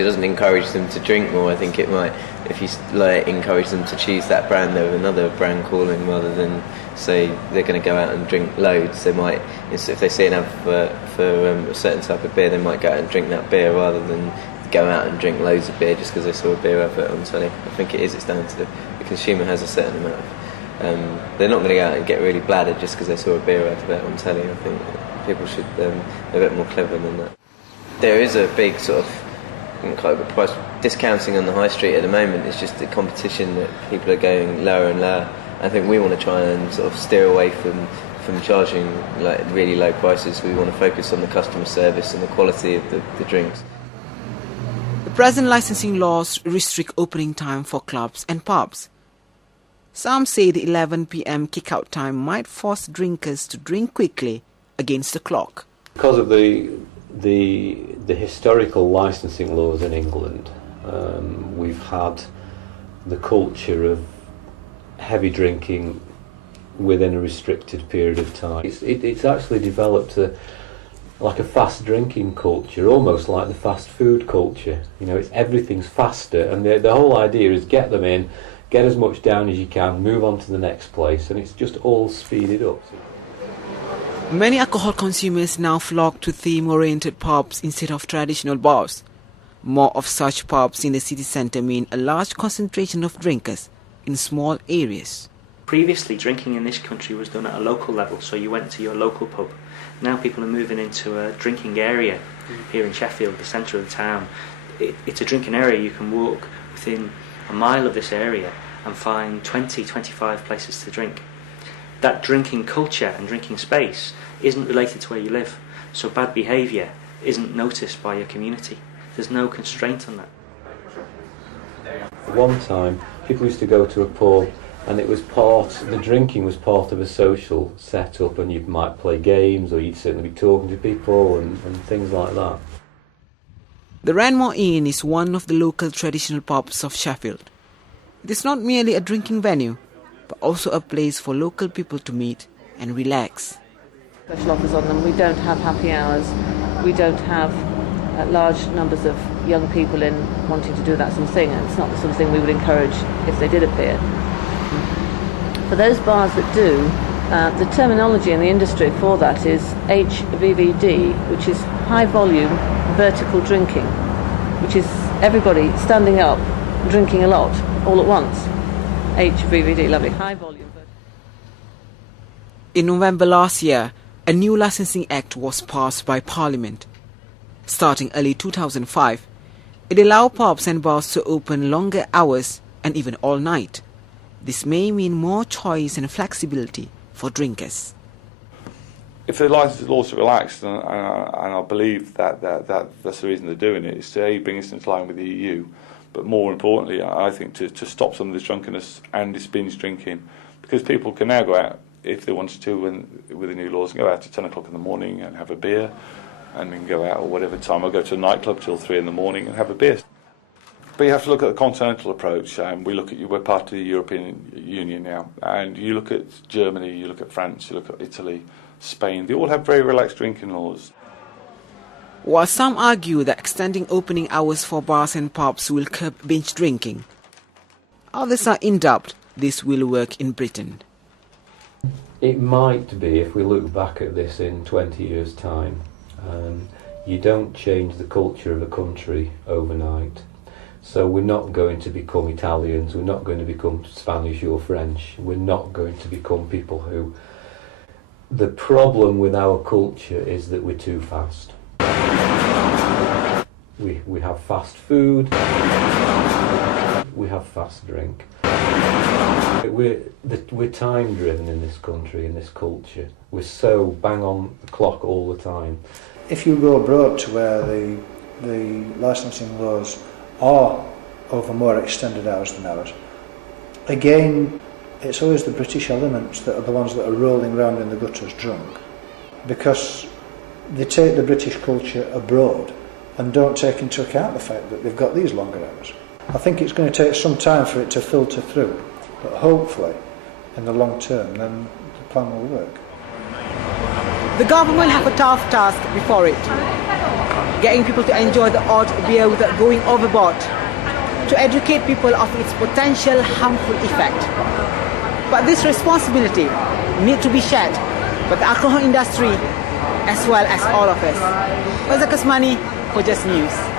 It doesn't encourage them to drink more. I think it might, if you like, encourage them to choose that brand over another brand calling, rather than say they're going to go out and drink loads. They might, if they see an advert for a certain type of beer, they might go out and drink that beer rather than go out and drink loads of beer just because they saw a beer advert on telly. I think it's down to the consumer has a certain amount of. They're not going to go out and get really bladdered just because they saw a beer advert on telly. I think people should be a bit more clever than that. There is a big sort of price discounting on the high street at the moment. It's just the competition that people are going lower and lower. I think we want to try and sort of steer away from charging like really low prices. We want to focus on the customer service and the quality of the drinks. The present licensing laws restrict opening time for clubs and pubs. Some say the 11 p.m. kick-out time might force drinkers to drink quickly against the clock. Because of the historical licensing laws in England, we've had the culture of heavy drinking within a restricted period of time. It's actually developed like a fast drinking culture, almost like the fast food culture. You know, everything's faster, and the whole idea is get them in, get as much down as you can, move on to the next place, and it's just all speeded up. Many alcohol consumers now flock to theme-oriented pubs instead of traditional bars. More of such pubs in the city centre mean a large concentration of drinkers in small areas. Previously, drinking in this country was done at a local level, so you went to your local pub. Now people are moving into a drinking area here in Sheffield, the centre of the town. It's a drinking area. You can walk within a mile of this area and find 20, 25 places to drink. That drinking culture and drinking space isn't related to where you live, so bad behaviour isn't noticed by your community. There's no constraint on that. One time, people used to go to a pub, and the drinking was part of a social set-up, and you might play games, or you'd certainly be talking to people and things like that. The Ranmore Inn is one of the local traditional pubs of Sheffield. It is not merely a drinking venue, but also a place for local people to meet and relax. Special offers on them. We don't have happy hours. We don't have large numbers of young people in wanting to do that sort of thing, and it's not the sort of thing we would encourage if they did appear. For those bars that do, the terminology in the industry for that is HVVD, which is high volume vertical drinking, which is everybody standing up, drinking a lot, all at once. HVVD, lovely, high volume. In November last year, a new licensing act was passed by Parliament. Starting early 2005, it allowed pubs and bars to open longer hours and even all night. This may mean more choice and flexibility for drinkers. If the licensing laws are relaxed, and I believe that's the reason they're doing it, is to bring us into line with the EU, but more importantly, I think to stop some of this drunkenness and this binge drinking, because people can now go out if they wanted to with the new laws, and go out at 10 o'clock in the morning and have a beer, and then go out at whatever time, or go to a nightclub till 3 in the morning and have a beer. But you have to look at the continental approach. We're part of the European Union now, and you look at Germany, you look at France, you look at Italy, Spain. They all have very relaxed drinking laws. While some argue that extending opening hours for bars and pubs will curb binge drinking, others are in doubt this will work in Britain. It might be if we look back at this in 20 years' time. You don't change the culture of a country overnight. So we're not going to become Italians, we're not going to become Spanish or French, we're not going to become people who... The problem with our culture is that we're too fast. We have fast food, we have fast drink. We're time driven in this country, in this culture. We're so bang on the clock all the time. If you go abroad to where the licensing laws are over more extended hours than ours, again, it's always the British elements that are the ones that are rolling around in the gutters drunk, because they take the British culture abroad and don't take into account the fact that they've got these longer hours. I think it's going to take some time for it to filter through, but hopefully, in the long term, then the plan will work. The government have a tough task before it. getting people to enjoy the odd beer without going overboard, to educate people of its potential harmful effect. But this responsibility needs to be shared by the alcohol industry as well as all of us. Faizal Kasmani for Just News.